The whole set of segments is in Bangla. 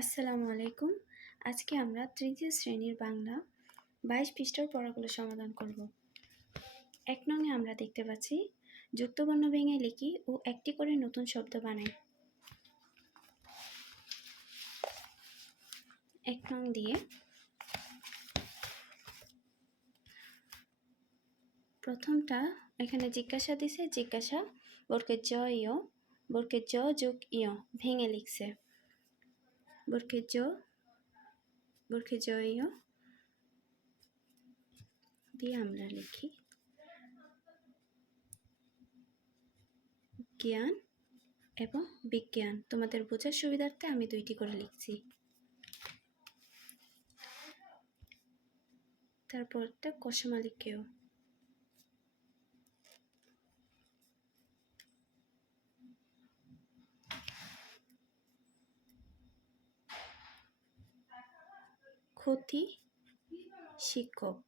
আসসালামু আলাইকুম। আজকে আমরা তৃতীয় শ্রেণির বাংলা বাইশ পৃষ্ঠার পড়াগুলো সমাধান করব। এক নঙে আমরা দেখতে পাচ্ছি, যুক্তবর্ণ ভেঙে লিখি ও একটি করে নতুন শব্দ বানাই। এক নং দিয়ে, প্রথমটা এখানে জিজ্ঞাসা দিছে, জিজ্ঞাসা বরকে জ ইয় বরকে জ যোগ ইয় ভেঙে লিখছে। জ ইয় দিয়ে আমরা লিখি জ্ঞান এবং বিজ্ঞান তোমাদের বোঝার সুবিধার্থে আমি দুইটি করে লিখছি। তারপরটা কষমালিকেও ক্ষতি শিক্ষক।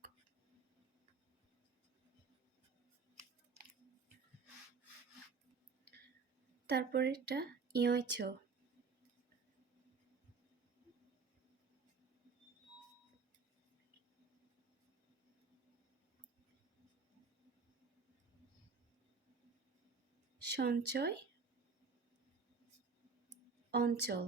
তারপরেরটা ইয়ছ সঞ্চয় অঞ্চল।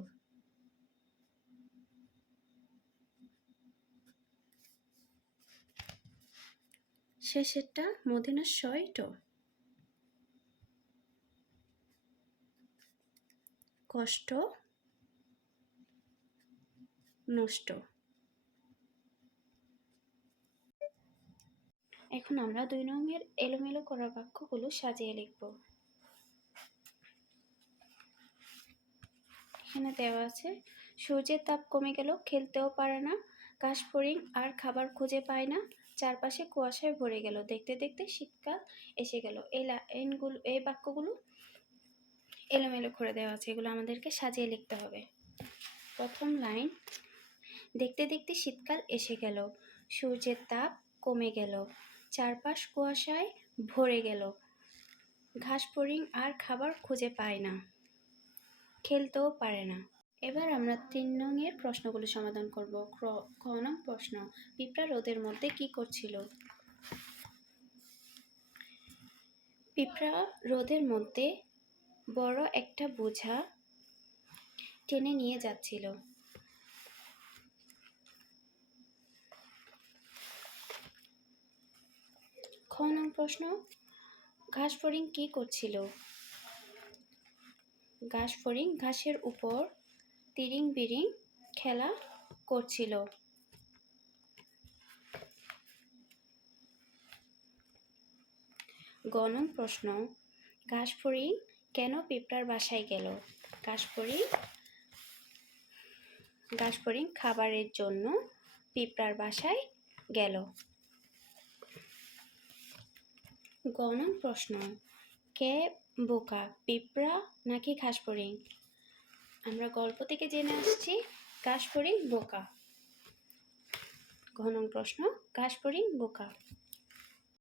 শেষেরটা মদিনার শয় ট। কষ্ট, নষ্ট। এখন আমরা দুই রঙের এলোমেলো করা বাক্যগুলো সাজিয়ে লিখব। এখানে দেওয়া আছে, সূর্যের তাপ কমে গেল খেলতেও পারে না, কাশফড়িং আর খাবার খুঁজে পায় না চারপাশে কুয়াশায় ভরে গেল। দেখতে দেখতে শীতকাল এসে গেল। এই লাইনগুলো এই বাক্যগুলো এলোমেলো করে দেওয়া আছে। এগুলো আমাদেরকে সাজিয়ে লিখতে হবে। প্রথম লাইন, দেখতে দেখতে শীতকাল এসে গেল। সূর্যের তাপ কমে গেল। চারপাশ কুয়াশায় ভরে গেল। ঘাস ফড়িং আর খাবার খুঁজে পায় না। খেলতেও পারে না। এবার আমরা তিন নংয়ের প্রশ্নগুলো সমাধান করব। ক নং প্রশ্ন, পিঁপড়া রোদের মধ্যে কি করছিল? পিঁপড়া রোদের মধ্যে বড় একটা বোঝা টেনে নিয়ে যাচ্ছিল। খ নং প্রশ্ন, ঘাস ফড়িং কি করছিল? ঘাস ফড়িং ঘাসের উপর তিরিং বিরিং খেলা করছিল। গণন প্রশ্ন ঘাসফড়িং কেন পিঁপড়ার বাসায় গেল? ঘাসফড়িং ঘাসফড়িং খাবারের জন্য পিঁপড়ার বাসায় গেল। গণন প্রশ্ন, কে বোকা, পিঁপড়া নাকি ঘাসফড়িং আমরা গল্প থেকে জেনে আসছি কাশপরিং বোকা। ঘন প্রশ্ন কাশপরিং বোকা।